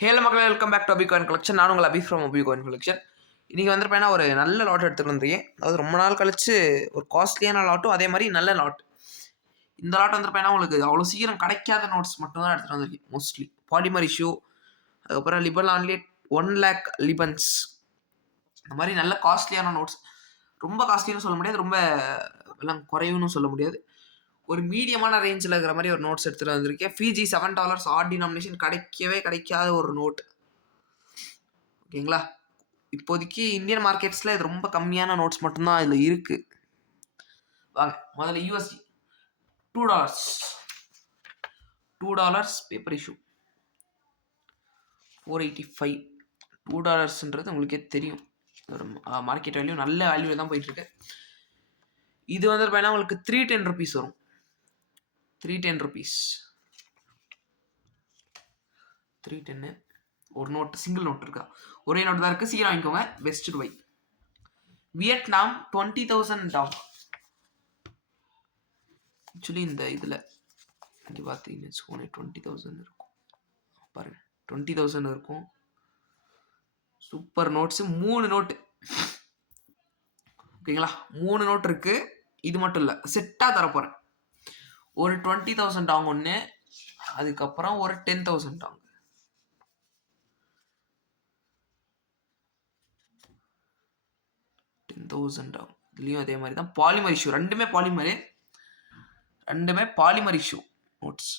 ஹேல மக்களே, welcome back to Abi coin collection. நான் உங்கள் Abi from Abi coin collection. இன்றைக்கி வந்துருப்பேன்னா ஒரு நல்ல லாட் எடுத்துகிட்டு வந்துருக்கேன். அதாவது ரொம்ப நாள் கழிச்சு ஒரு காஸ்ட்லியான லாட்டும் அதே மாதிரி நல்ல லாட். இந்த லாட் வந்துருப்பேன்னா உங்களுக்கு அவ்வளோ சீக்கிரம் கிடைக்காத நோட்ஸ் மட்டும் தான் எடுத்துகிட்டு வந்திருக்கேன். மோஸ்ட்லி பாலிமர் இஷ்யூ, அதுக்கப்புறம் லிபன் ஆன்லி 1 lakh லிபன்ஸ், இந்த மாதிரி நல்ல காஸ்ட்லியான நோட்ஸ். ரொம்ப காஸ்ட்லின்னு சொல்ல முடியாது, ரொம்ப எல்லாம் குறையும்னு சொல்ல முடியாது. ஒரு மீடியமான ரேஞ்சில் இருக்கிற மாதிரி ஒரு நோட்ஸ் எடுத்துகிட்டு வந்திருக்கேன். ஃபிஜி $7 ஆட் டினாமினேஷன் கிடைக்காத ஒரு நோட். ஓகேங்களா? இப்போதைக்கு இந்தியன் மார்க்கெட்ஸில் இது ரொம்ப கம்மியான நோட்ஸ் மட்டும்தான் இதில் இருக்குது. வாங்க முதல்ல யூஎஸ்டி $2 பேப்பர் இஷ்யூ 485. $2ன்றது உங்களுக்கே தெரியும், மார்க்கெட் வேல்யூ நல்ல வேல்யூவில் தான் போயிட்டுருக்கு. இது வந்து பார்த்தீங்கன்னா உங்களுக்கு 310 rupees வரும். 310 rupees 310 ஒரு நோட், சிங்கிள் நோட் இருக்கா, ஒரே நோட் தான் இருக்குது. சீக்கிரம் வாங்கிக்கோங்க. Best to buy. வியட்நாம் 20,000 டாக். ஆக்சுவலி இந்த இதில் இங்கே பார்த்தீங்கன்னு வச்சுக்கோங்க 20,000 இருக்கும். பாருங்கள் 20,000 இருக்கும். Super notes, 3 note. ஓகேங்களா, 3 நோட் இருக்குது. இது மட்டும் இல்லை, செட்டாக தரப்போகிறேன். ஒரு 20,000 டாங் ஒன்று, அதுக்கப்புறம் ஒரு 10,000 டாங். இதுலேயும் அதே மாதிரி தான் பாலிமர் இஷ்யூ. ரெண்டுமே பாலிமர் இஷ்யூ நோட்ஸ்.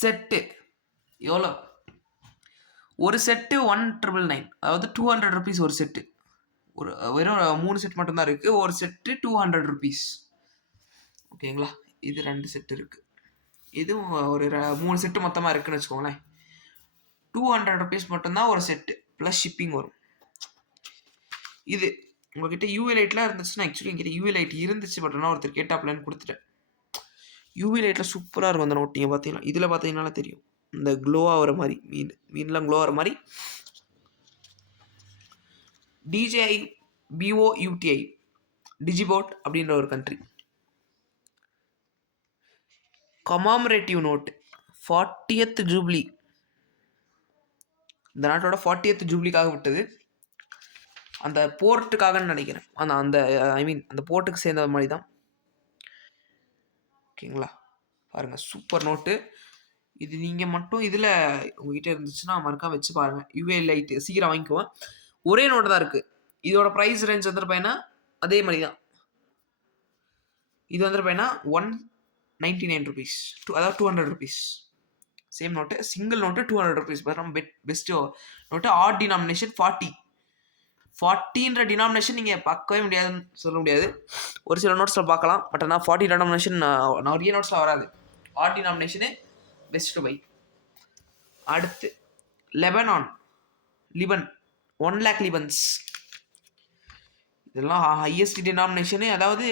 செட்டு எவ்வளோ? ஒரு செட்டு 1,999, அதாவது 200 rupees ஒரு செட்டு. ஒரு வெறும் 3 செட் மட்டும்தான் இருக்குது. ஒரு செட்டு 200 rupees. ஓகேங்களா, இது 2 செட்டு இருக்குது. இதுவும் ஒரு 3 செட்டு மொத்தமாக இருக்குதுன்னு வச்சுக்கோங்களேன். 200 rupees மட்டும்தான் ஒரு செட்டு, ப்ளஸ் ஷிப்பிங் வரும். இது உங்ககிட்ட யூவி லைட்லாம் இருந்துச்சுன்னா, ஆக்சுவலி எங்கிட்ட யூவி லைட் இருந்துச்சு, பட் ஆனால் ஒருத்தர் கேட்டாப்லன்னு கொடுத்துட்டேன். யூவி லைட்டில் சூப்பராக இருக்கும் அந்த நோட். நீங்கள் பார்த்தீங்கன்னா இதில் பார்த்தீங்கன்னா தெரியும், இந்த க்ளோ ஆகிற மாதிரி, மீன்லாம் க்ளோ ஆகிற மாதிரி. DJI BOUTI டிஜிபோட் அப்படின்ற ஒரு கண்ட்ரி. கமாமரேட்டிவ் note 40th jubilee. இந்த நாட்டோட 40th ஜூப்ளிக்காக விட்டது. அந்த போர்ட்டுக்காகன்னு நினைக்கிறேன். அந்த அந்த போர்ட்டுக்கு சேர்ந்த மாதிரி தான். ஓகேங்களா, பாருங்கள் சூப்பர் நோட்டு. இது நீங்கள் மட்டும் இதில் உங்ககிட்ட இருந்துச்சுன்னா மறக்காம வச்சு பாருங்கள். யூஏ லைட்டு சீக்கிரம் வாங்கிக்குவேன். ஒரே நோட்டு தான் இருக்குது. இதோட ப்ரைஸ் ரேஞ்ச் வந்துருப்பேன்னா அதே மாதிரி தான். இது வந்துருப்பேன்னா 199 rupees, அதாவது 200 rupees. Same note, single note 200 rupees. நம்ம பெஸ்ட்டு நோட்டு. ஆட் டினாமினேஷன் 40ன்ற டினாமினேஷன் நீங்கள் பார்க்கவே முடியாதுன்னு சொல்ல முடியாது. ஒரு சில நோட்ஸில் பார்க்கலாம், பட் ஆனால் 40 டினாமினேஷன் நிறைய நோட்ஸில் வராது. Odd denomination best to buy. அடுத்து லிபன் 1 lakh லிபன்ஸ். இதெல்லாம் ஹையஸ்ட் டினாமினேஷனு, அதாவது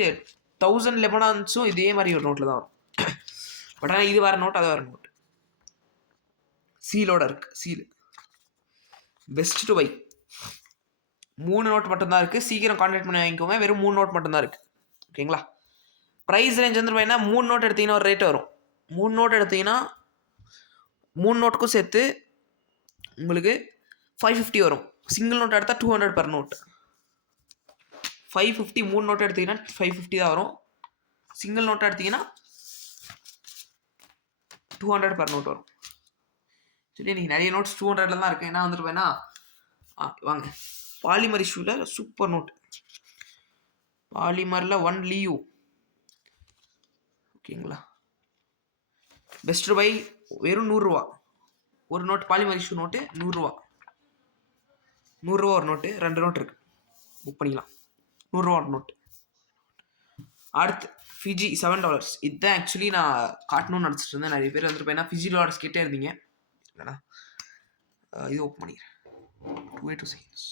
1000 லெபனான்ஸும் இதே மாதிரி ஒரு நோட்டில் தான் வரும். பட் ஆனால் இது வேறு நோட், அது வேறு நோட். சீலோட இருக்குது. Seal best to buy. 3 note மட்டும்தான் இருக்குது. சீக்கிரம் கான்டாக்ட் பண்ணி வாங்கிக்கோங்க. வெறும் 3 நோட் மட்டும்தான் இருக்குது. ஓகேங்களா, ப்ரைஸ் ரேஞ்ச் வந்து பார்த்தீங்கன்னா 3 நோட் எடுத்திங்கன்னா ஒரு ரேட் வரும். 3 நோட் எடுத்திங்கன்னா 3 நோட்டுக்கும் சேர்த்து உங்களுக்கு 550 வரும். சிங்கிள் நோட் எடுத்தால் 200 per நோட். 550. 3 நோட் எடுத்திங்கன்னா 550 தான் வரும். சிங்கிள் நோட் எடுத்திங்கன்னா 200 per நோட் வரும். சரி, நீங்கள் நிறைய நோட்ஸ் 200ல தான் இருக்குது. என்ன வந்துருப்பேன்னா வாங்க, பாலிமர் இஷ்யூவில் சூப்பர் நோட். பாலிமரில் 1 லியூ. ஓகேங்களா, பெஸ்ட் பை. வெறும் 100 ரூபா ஒரு நோட். பாலிமர் இஷ்யூ நோட்டு 100 ரூபா. 100 ரூபா ஒரு நோட்டு. 2 நோட் இருக்குது, புக் பண்ணிக்கலாம். 100 ரூபா ஒரு நோட்டு. அடுத்து ஃபிஜி $7. இதுதான் ஆக்சுவலி நான் காட்டணும்னு நினச்சிட்டு இருந்தேன். நிறைய பேர் வந்துட்டு ஏன்னா ஃபிஜி டாலர்ஸ் கேட்டே இருந்தீங்க. இல்லைண்ணா, இது ஓப்பன் பண்ணிக்கிறேன். 2 seconds.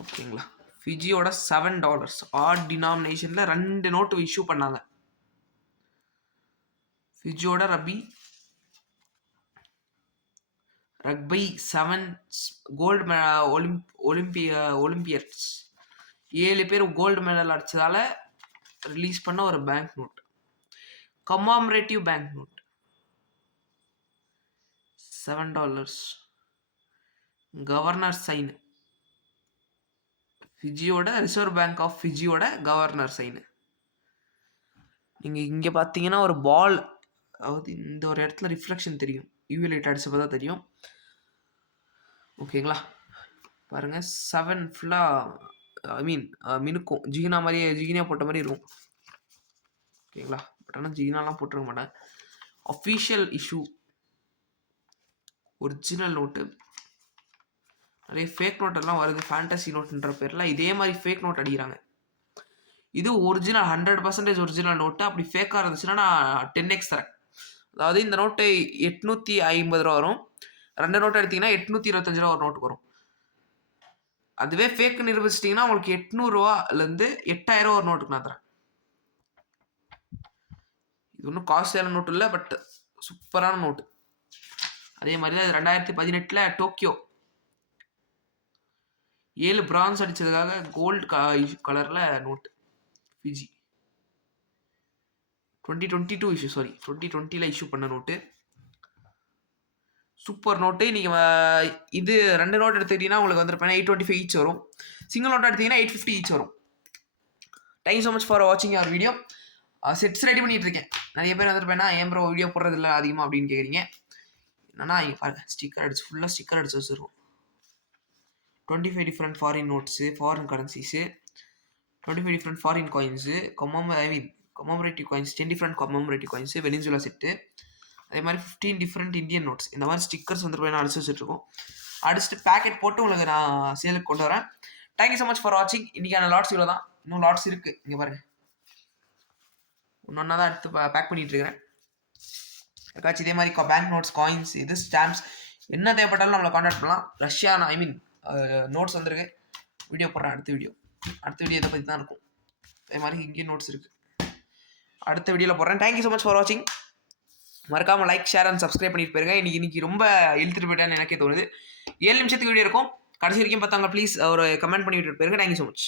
ஓகேங்களா, ஃபிஜியோட $7 ஆட் டினாமினேஷனில் 2 நோட்டு இஷ்யூ பண்ணாங்க. ஃபிஜியோட ரக்பை 7 கோல்டு ஒலிம்பியர்ஸ் 7 பேர் கோல்டு மெடல் அடிச்சதால ரிலீஸ் பண்ண ஒரு bank note. Commemorative bank note $7. Governor sign, ஃபிஜியோட ரிசர்வ் பேங்க் ஆஃப் ஃபிஜியோட கவர்னர் சைனு. நீங்கள் இங்கே பார்த்தீங்கன்னா ஒரு பால், அதாவது இந்த ஒரு இடத்துல ரிஃப்ளெக்ஷன் தெரியும், யூவி லைட் அடிச்சப்போ தான் தெரியும். ஓகேங்களா, பாருங்கள் 7 ஃபுல்லாக மினுக்கும் ஜீனா மாதிரியே, ஜீனியா போட்ட மாதிரி இருக்கும். ஓகேங்களா, பட் ஆனால் ஜீனாலாம் போட்டிருக்க மாட்டேன். Official issue, original note. நிறைய ஃபேக் நோட் எல்லாம் வருது ஃபேண்டசி நோட்டுன்ற பேரில், இதே மாதிரி ஃபேக் நோட் அடிக்கிறாங்க. இது ஒரிஜினல் 100% ஒரிஜினல் நோட்டு. அப்படி ஃபேக்காக இருந்துச்சுன்னா நான் 10x தரேன். அதாவது இந்த நோட்டு 850 ரூபா வரும், 2 நோட்டு எடுத்திங்கன்னா 825 ரூபா ஒரு நோட்டுக்கு வரும். அதுவே ஃபேக் நிரூபிச்சிட்டிங்கன்னா உங்களுக்கு 800 ரூபாலேருந்து 8000 ரூபா ஒரு நோட்டுக்கு நான் தரேன். இது ஒன்றும் காஸ்ட்லியான நோட்டு இல்லை, பட் சூப்பரான நோட்டு. அதே மாதிரி தான் 2018 டோக்கியோ 7 பிரான்ஸ் அடித்ததுக்காக கோல்டு கலரில் note. Fiji 2022 issue, sorry 2020 issue பண்ண நோட்டு. Super note. நீங்கள் இது 2 நோட் எடுத்துக்கிட்டிங்கன்னா உங்களுக்கு வந்துருப்பேன் 825 ஈச் வரும். சிங்கிள் நோட் எடுத்திங்கன்னா 850 ஈச் வரும். தேங்க்யூ ஸோ மச் ஃபார் வாட்சிங் அவர் வீடியோ. செட்ஸ் ரெடி பண்ணிட்டு இருக்கேன். நிறைய பேர் வந்துருப்பேன்னா ஏன் ப்ரோ வீடியோ போடுறதில்ல அதிகமாக அப்படின்னு கேட்குறீங்க. என்னன்னா இங்கே பாருங்க, ஸ்டிக்கர் அடிச்சு ஃபுல்லாக ஸ்டிக்கர் அடிச்சு வச்சுருக்கோம். 25 different foreign notes, foreign currencies, 25 different foreign coins, commemorative coins, 10 different commemorative coins, Venezuela set, அதே மாதிரி 15 டிஃப்ரெண்ட் இந்தியன் நோட்ஸ். இந்த மாதிரி ஸ்டிக்கர்ஸ் வந்துருப்பேன் அடிச்சு வச்சுட்ருக்கோம். அடிச்சுட்டு பேக்கெட் போட்டு உங்களுக்கு நான் சேலுக்கு கொண்டு வரேன். தேங்க்யூ ஸோ மச் ஃபார் வாட்சிங். இன்றைக்கான லாட்ஸ் இவ்வளோ தான். இன்னும் லாட்ஸ் இருக்குது, இங்கே பாருங்கள். ஒன்றா தான் எடுத்து பேக் பண்ணிகிட்டு இருக்கிறேன். யாருக்காச்சும் இதே மாதிரி பேங்க் நோட்ஸ், காயின்ஸ், இது ஸ்டாம்ப்ஸ் என்ன தேவைப்பட்டாலும் நம்மளை கான்டாக்ட் பண்ணலாம். ரஷ்யா நோட்ஸ் வந்துருக்கு, வீடியோ போடுறேன். அடுத்த வீடியோ இதை பற்றி தான் இருக்கும். அதே மாதிரி இங்கேயும் நோட்ஸ் இருக்குது, அடுத்த வீடியோவில் போடுறேன். தேங்க்யூ ஸோ மச் ஃபார் வாட்சிங். மறக்காமல் லைக், ஷேர் அண்ட் சப்ஸ்கிரைப் பண்ணிட்டு போயிருங்க. இன்னைக்கு ரொம்ப இழுத்துட்டு போயிட்டான்னு எனக்கே தோணுது. 7 நிமிஷத்துக்கு வீடியோ இருக்கும். கடைசி வரைக்கும் பார்த்தாங்க ப்ளீஸ் ஒரு கமெண்ட் பண்ணிவிட்டு போயிருங்க. Thank you so much.